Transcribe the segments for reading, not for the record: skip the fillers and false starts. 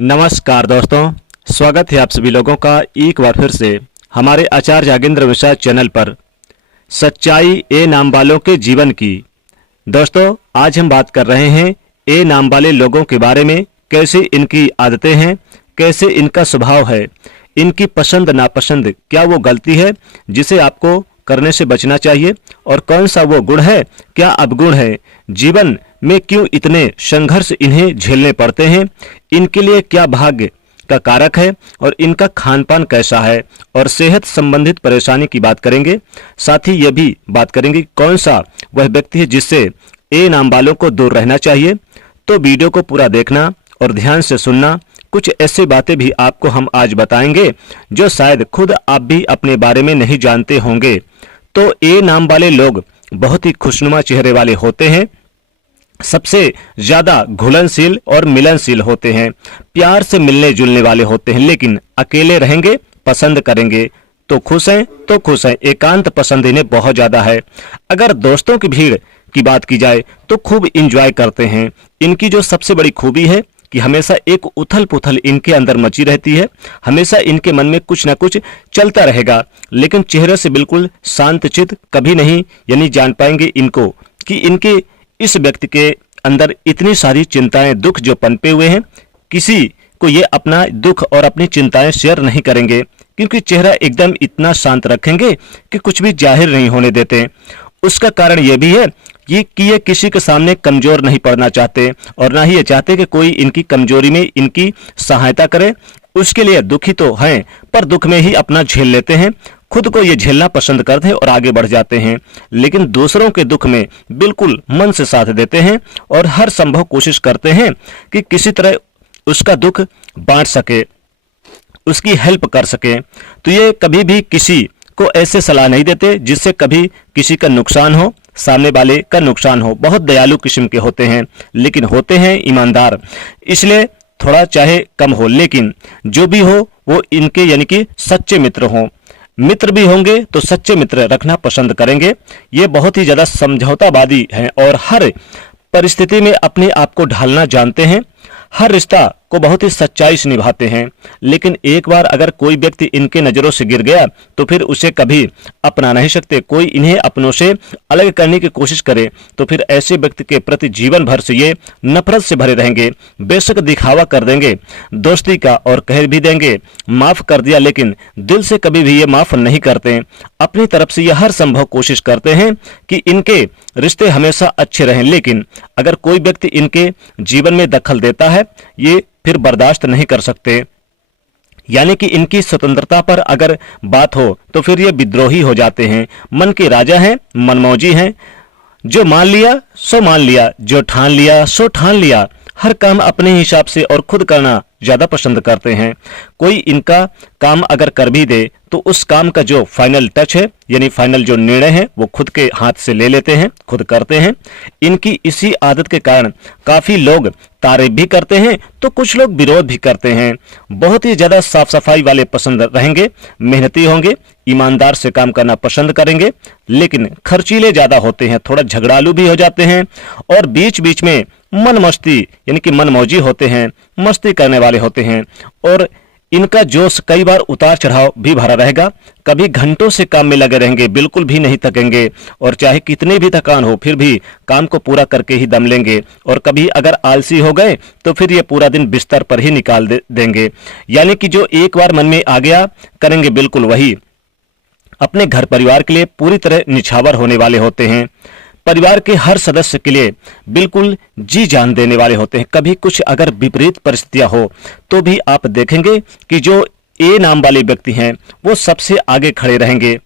नमस्कार दोस्तों, स्वागत है आप सभी लोगों का एक बार फिर से हमारे आचार्य जागेंद्र मिश्रा चैनल पर सच्चाई ए नाम वालों के जीवन की। दोस्तों, आज हम बात कर रहे हैं ए नाम वाले लोगों के बारे में, कैसे इनकी आदतें हैं, कैसे इनका स्वभाव है, इनकी पसंद नापसंद, क्या वो गलती है जिसे आपको करने से बचना चाहिए और कौन सा वो गुण है, क्या अवगुण है, जीवन में क्यों इतने संघर्ष इन्हें झेलने पड़ते हैं, इनके लिए क्या भाग्य का कारक है और इनका खान पान कैसा है, और सेहत संबंधित परेशानी की बात करेंगे। साथ ही यह भी बात करेंगे कौन सा वह व्यक्ति है जिससे ए नाम वालों को दूर रहना चाहिए। तो वीडियो को पूरा देखना और ध्यान से सुनना। कुछ ऐसी बातें भी आपको हम आज बताएंगे जो शायद खुद आप भी अपने बारे में नहीं जानते होंगे। तो ए नाम वाले लोग बहुत ही खुशनुमा चेहरे वाले होते हैं, सबसे ज्यादा घुलनशील और मिलनशील होते हैं, प्यार से मिलने जुलने वाले होते हैं, लेकिन अकेले रहेंगे पसंद करेंगे तो खुश हैं, एकांत पसंद इन्हें बहुत ज्यादा है। अगर दोस्तों की भीड़ की बात की जाए तो खूब इंजॉय करते हैं। इनकी जो सबसे बड़ी खूबी है कि हमेशा एक उथल पुथल इनके अंदर मची रहती है, हमेशा इनके मन में कुछ ना कुछ चलता रहेगा, लेकिन चेहरे से बिल्कुल शांतचित्त कभी नहीं यानी जान पाएंगे इनको कि इनके इस व्यक्ति के अंदर इतनी सारी चिंताएं, दुख जो पनपे हुए हैं, किसी को ये अपना दुख और अपनी चिंताएं शेयर नहीं करेंगे, क्योंकि चेहरा एकदम इतना शांत रखेंगे कि कुछ भी जाहिर नहीं होने देते। उसका कारण यह भी है कि ये किसी के सामने कमजोर नहीं पड़ना चाहते और ना ही ये चाहते कि कोई इनकी कमजोरी में इनकी सहायता करे। उसके लिए दुखी तो हैं, पर दुख में ही अपना झेल लेते हैं, खुद को ये झेलना पसंद करते हैं और आगे बढ़ जाते हैं, लेकिन दूसरों के दुख में बिल्कुल मन से साथ देते हैं और हर संभव कोशिश करते हैं कि किसी तरह उसका दुख बांट सके, उसकी हेल्प कर सके। तो ये कभी भी किसी को ऐसे सलाह नहीं देते जिससे कभी किसी का नुकसान हो, सामने वाले का नुकसान हो। बहुत दयालु किस्म के होते हैं, लेकिन होते हैं ईमानदार, इसलिए थोड़ा चाहे कम हो, लेकिन जो भी हो वो इनके यानी कि सच्चे मित्र हों। मित्र भी होंगे तो सच्चे मित्र रखना पसंद करेंगे। ये बहुत ही ज्यादा समझौतावादी हैं और हर परिस्थिति में अपने आप को ढालना जानते हैं, हर रिश्ता को बहुत ही सच्चाई से निभाते हैं। लेकिन एक बार अगर कोई व्यक्ति इनके नजरों से गिर गया तो फिर उसे कभी अपना नहीं सकते। कोई इन्हें अपनों से अलग करने की कोशिश करे तो फिर ऐसे व्यक्ति के प्रति जीवन भर से ये नफरत से भरे रहेंगे। बेशक दिखावा कर देंगे दोस्ती का और कह भी देंगे माफ कर दिया, लेकिन दिल से कभी भी ये माफ नहीं करते। अपनी तरफ से ये हर संभव कोशिश करते हैं कि इनके रिश्ते हमेशा अच्छे रहें, लेकिन अगर कोई व्यक्ति इनके जीवन में दखल देता है ये फिर बर्दाश्त नहीं कर सकते। यानी कि इनकी स्वतंत्रता पर अगर बात हो तो फिर ये विद्रोही हो जाते हैं। मन के राजा हैं, मनमौजी हैं, जो मान लिया सो मान लिया, जो ठान लिया सो ठान लिया। हर काम अपने हिसाब से और खुद करना ज्यादा पसंद करते हैं। कोई इनका काम अगर कर भी दे तो उस काम का जो फाइनल टच है यानी फाइनल जो निर्णय है वो खुद के हाथ से ले लेते हैं, खुद करते हैं। इनकी इसी आदत के कारण काफी लोग तारीफ भी करते हैं तो कुछ लोग विरोध भी करते हैं। बहुत ही ज्यादा साफ सफाई वाले पसंद रहेंगे, मेहनती होंगे, ईमानदार से काम करना पसंद करेंगे, लेकिन खर्चीले ज्यादा होते हैं, थोड़ा झगड़ालू भी हो जाते हैं और बीच बीच में मन मस्ती यानी कि मनमौजी होते हैं, मस्ती करने वाले होते हैं। और इनका जोश कई बार उतार चढ़ाव भी भरा रहेगा। कभी घंटों से काम में लगे रहेंगे, बिल्कुल भी नहीं थकेंगे, और चाहे कितनी भी थकान हो फिर भी काम को पूरा करके ही दम लेंगे। और कभी अगर आलसी हो गए तो फिर ये पूरा दिन बिस्तर पर ही निकाल देंगे। यानी कि जो एक बार मन में आ गया करेंगे बिल्कुल वही। अपने घर परिवार के लिए पूरी तरह निछावर होने वाले होते हैं, परिवार के हर सदस्य के लिए बिल्कुल जी जान देने वाले होते हैं। कभी कुछ अगर विपरीत परिस्थितियां हो तो भी आप देखेंगे कि जो ए नाम वाले व्यक्ति हैं वो सबसे आगे खड़े रहेंगे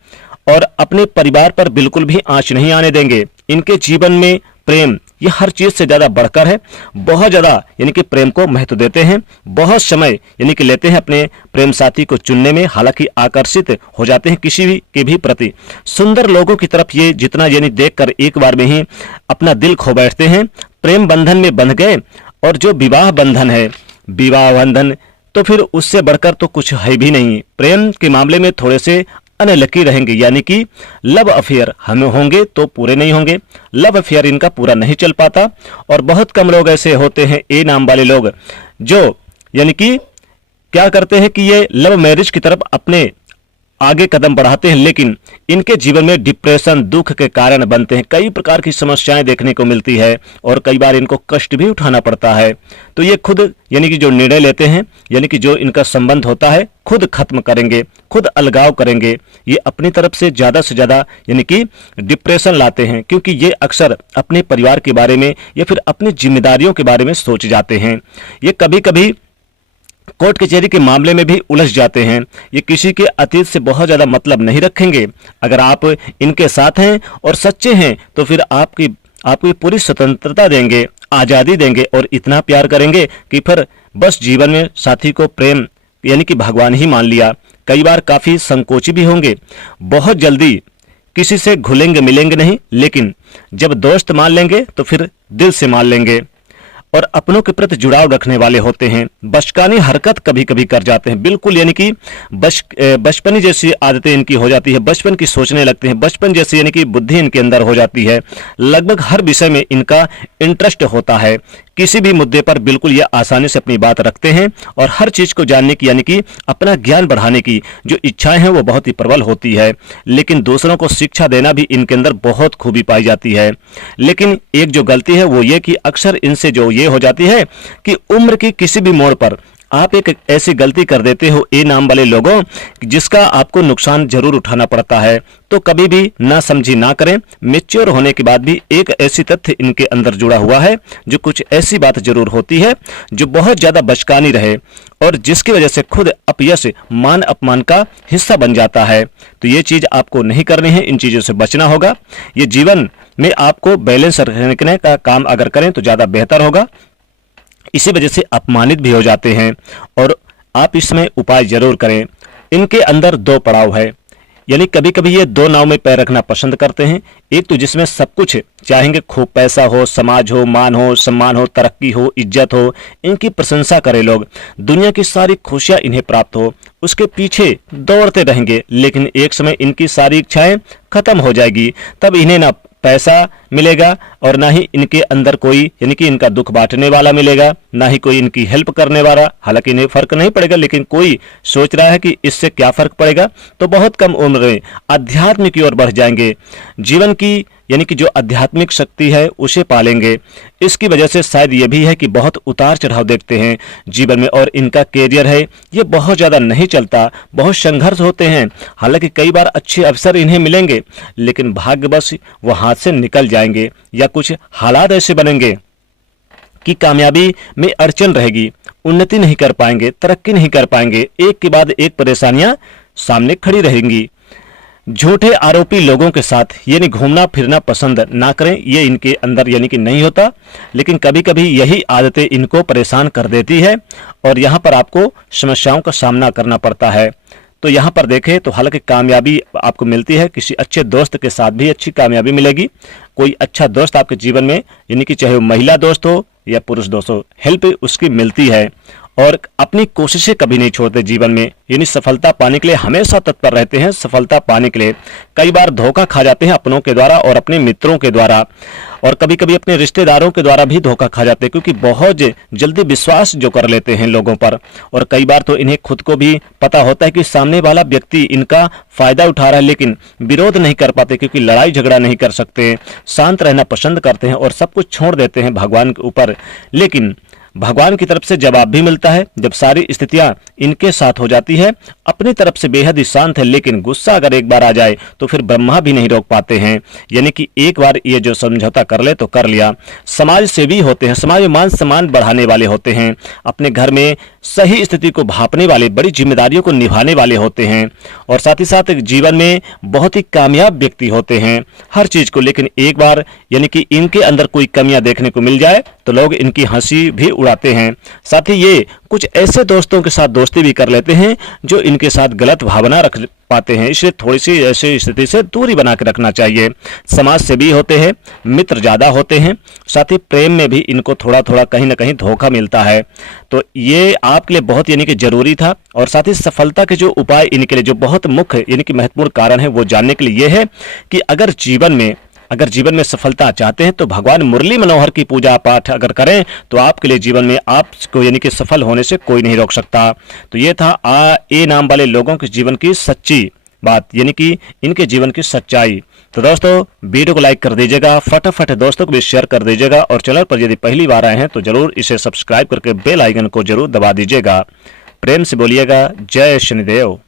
और अपने परिवार पर बिल्कुल भी आंच नहीं आने देंगे। इनके जीवन में प्रेम ये हर चीज से ज्यादा बढ़कर है। बहुत ज्यादा यानी कि प्रेम को महत्व देते हैं, बहुत समय यानी कि लेते हैं अपने प्रेम साथी को चुनने में। हालांकि आकर्षित हो जाते हैं किसी भी के भी प्रति। सुंदर लोगों की तरफ ये जितना यानी देखकर एक बार में ही अपना दिल खो बैठते हैं। प्रेम बंधन में बंध गए और जो विवाह बंधन है, विवाह बंधन तो फिर उससे बढ़कर तो कुछ है भी नहीं। प्रेम के मामले में थोड़े से अनलकी रहेंगे, यानी कि लव अफेयर हमें होंगे तो पूरे नहीं होंगे। लव अफेयर इनका पूरा नहीं चल पाता और बहुत कम लोग ऐसे होते हैं ए नाम वाले लोग जो यानी कि क्या करते हैं कि ये लव मैरिज की तरफ अपने आगे कदम बढ़ाते हैं, लेकिन इनके जीवन में डिप्रेशन, दुख के कारण बनते हैं। कई प्रकार की समस्याएं देखने को मिलती है और कई बार इनको कष्ट भी उठाना पड़ता है। तो ये खुद यानी कि जो निर्णय लेते हैं, यानी कि जो इनका संबंध होता है खुद खत्म करेंगे, खुद अलगाव करेंगे। ये अपनी तरफ से ज्यादा यानी कि डिप्रेशन लाते हैं, क्योंकि ये अक्सर अपने परिवार के बारे में या फिर अपनी जिम्मेदारियों के बारे में सोच जाते हैं। ये कभी कभी कोर्ट कचहरी के मामले में भी उलझ जाते हैं। ये किसी के अतीत से बहुत ज्यादा मतलब नहीं रखेंगे। अगर आप इनके साथ हैं और सच्चे हैं तो फिर आपकी पूरी स्वतंत्रता देंगे, आजादी देंगे और इतना प्यार करेंगे कि फिर बस जीवन में साथी को प्रेम यानी कि भगवान ही मान लिया। कई बार काफी संकोची भी होंगे, बहुत जल्दी किसी से घुलेंगे मिलेंगे नहीं, लेकिन जब दोस्त मान लेंगे तो फिर दिल से मान लेंगे और अपनों के प्रति जुड़ाव रखने वाले होते हैं। बचकानी हरकत कभी कभी कर जाते हैं, बिल्कुल यानी कि बचपनी जैसी आदतें इनकी हो जाती है, बचपन की सोचने लगते हैं, बचपन जैसी यानी कि बुद्धि इनके अंदर हो जाती है। लगभग हर विषय में इनका इंटरेस्ट होता है, किसी भी मुद्दे पर बिल्कुल ये आसानी से अपनी बात रखते हैं और हर चीज को जानने की यानी कि अपना ज्ञान बढ़ाने की जो इच्छाएं हैं वो बहुत ही प्रबल होती है। लेकिन दूसरों को शिक्षा देना भी इनके अंदर बहुत खूबी पाई जाती है। लेकिन एक जो गलती है वो ये कि अक्सर इनसे जो ये हो जाती है कि उम्र की किसी भी मोड़ पर आप एक ऐसी गलती कर देते हो ए नाम वाले लोगों, जिसका आपको नुकसान जरूर उठाना पड़ता है। तो कभी भी ना समझी ना करें। मैच्योर होने के बाद भी एक ऐसी तथ्य इनके अंदर जुड़ा हुआ है, जो कुछ ऐसी बात जरूर होती है जो बहुत ज्यादा बचकानी रहे और जिसकी वजह से खुद अपयश, मान अपमान का हिस्सा बन जाता है। तो ये चीज आपको नहीं करनी है, इन चीजों से बचना होगा। ये जीवन में आपको बैलेंस रखने का काम अगर करें तो ज्यादा बेहतर होगा। इसी वजह से अपमानित भी हो जाते हैं और आप इसमें उपाय जरूर करें। इनके अंदर दो पड़ाव है, यानी कभी कभी ये दो नाव में पैर रखना पसंद करते हैं। एक तो जिसमें सब कुछ चाहेंगे, खूब पैसा हो, समाज हो, मान हो, सम्मान हो, तरक्की हो, इज्जत हो, इनकी प्रशंसा करें लोग, दुनिया की सारी खुशियां इन्हें प्राप्त हो, उसके पीछे दौड़ते रहेंगे। लेकिन एक समय इनकी सारी इच्छाएं खत्म हो जाएगी, तब इन्हें ना पैसा मिलेगा और ना ही इनके अंदर कोई यानी कि इनका दुख बांटने वाला मिलेगा, ना ही कोई इनकी हेल्प करने वाला। हालांकि इन्हें फर्क नहीं पड़ेगा, लेकिन कोई सोच रहा है कि इससे क्या फर्क पड़ेगा, तो बहुत कम उम्र में अध्यात्म की ओर बढ़ जाएंगे। जीवन की यानी कि जो आध्यात्मिक शक्ति है उसे पालेंगे। इसकी वजह से शायद ये भी है कि बहुत उतार चढ़ाव देखते हैं जीवन में, और इनका कैरियर है ये बहुत ज्यादा नहीं चलता, बहुत संघर्ष होते हैं। हालांकि कई बार अच्छे अवसर इन्हें मिलेंगे, लेकिन भाग्यवश वो हाथ से निकल जाएंगे या कुछ हालात ऐसे बनेंगे कि कामयाबी में अड़चन रहेगी, उन्नति नहीं कर पाएंगे, तरक्की नहीं कर पाएंगे, एक के बाद एक परेशानियां सामने खड़ी रहेंगी। झूठे आरोपी लोगों के साथ यानी घूमना फिरना पसंद ना करें, ये इनके अंदर यानी कि नहीं होता, लेकिन कभी कभी यही आदतें इनको परेशान कर देती है और यहाँ पर आपको समस्याओं का सामना करना पड़ता है। तो यहाँ पर देखें तो हालांकि कामयाबी आपको मिलती है, किसी अच्छे दोस्त के साथ भी अच्छी कामयाबी मिलेगी। कोई अच्छा दोस्त आपके जीवन में यानी कि चाहे वो महिला दोस्त हो या पुरुष दोस्त हो, हेल्प उसकी मिलती है और अपनी कोशिशें कभी नहीं छोड़ते जीवन में, यानी सफलता पाने के लिए हमेशा तत्पर रहते हैं। सफलता पाने के लिए कई बार धोखा खा जाते हैं अपनों के द्वारा और अपने मित्रों के द्वारा, और कभी कभी अपने रिश्तेदारों के द्वारा भी धोखा खा जाते हैं, क्योंकि बहुत जल्दी विश्वास जो कर लेते हैं लोगों पर। और कई बार तो इन्हें खुद को भी पता होता है कि सामने वाला व्यक्ति इनका फायदा उठा रहा है, लेकिन विरोध नहीं कर पाते क्योंकि लड़ाई झगड़ा नहीं कर सकते, शांत रहना पसंद करते हैं और सब कुछ छोड़ देते हैं भगवान के ऊपर। लेकिन भगवान की तरफ से जवाब भी मिलता है जब सारी स्थितियां इनके साथ हो जाती है। अपनी तरफ से बेहद ही शांत है, लेकिन गुस्सा अगर एक बार आ जाए तो फिर ब्रह्मा भी नहीं रोक पाते हैं। यानी कि एक बार ये जो समझौता कर ले तो कर लिया। समाज सेवी होते हैं, समाज में मान सम्मान बढ़ाने वाले होते हैं, अपने घर में सही स्थिति को भांपने वाले, बड़ी जिम्मेदारियों को निभाने वाले होते हैं और साथ ही साथ जीवन में बहुत ही कामयाब व्यक्ति होते हैं हर चीज को। लेकिन एक बार यानी कि इनके अंदर कोई कमियां देखने को मिल जाए तो लोग इनकी हंसी भी उड़ाते हैं। साथ ही ये कुछ ऐसे दोस्तों के साथ दोस्ती भी कर लेते हैं जो इनके साथ गलत भावना रख पाते हैं, इसलिए थोड़ी सी ऐसी स्थिति से दूरी बना के रखना चाहिए। समाज से भी होते हैं, मित्र ज्यादा होते हैं, साथ ही प्रेम में भी इनको थोड़ा थोड़ा कहीं ना कहीं धोखा मिलता है। तो ये आपके लिए बहुत यानी कि जरूरी था। और साथ ही सफलता के जो उपाय इनके लिए जो बहुत मुख्य यानी कि महत्वपूर्ण कारण है वो जानने के लिए ये है कि अगर जीवन में अगर जीवन में सफलता चाहते हैं तो भगवान मुरली मनोहर की पूजा पाठ अगर करें तो आपके लिए जीवन में आपको यानी कि सफल होने से कोई नहीं रोक सकता। तो ये था ए नाम वाले लोगों के जीवन की सच्ची बात, यानी कि इनके जीवन की सच्चाई। तो दोस्तों वीडियो को लाइक कर दीजिएगा, फटाफट दोस्तों को भी शेयर कर दीजिएगा और चैनल पर यदि पहली बार आए हैं तो जरूर इसे सब्सक्राइब करके बेल आइकन को जरूर दबा दीजिएगा। प्रेम से बोलिएगा जय शनिदेव।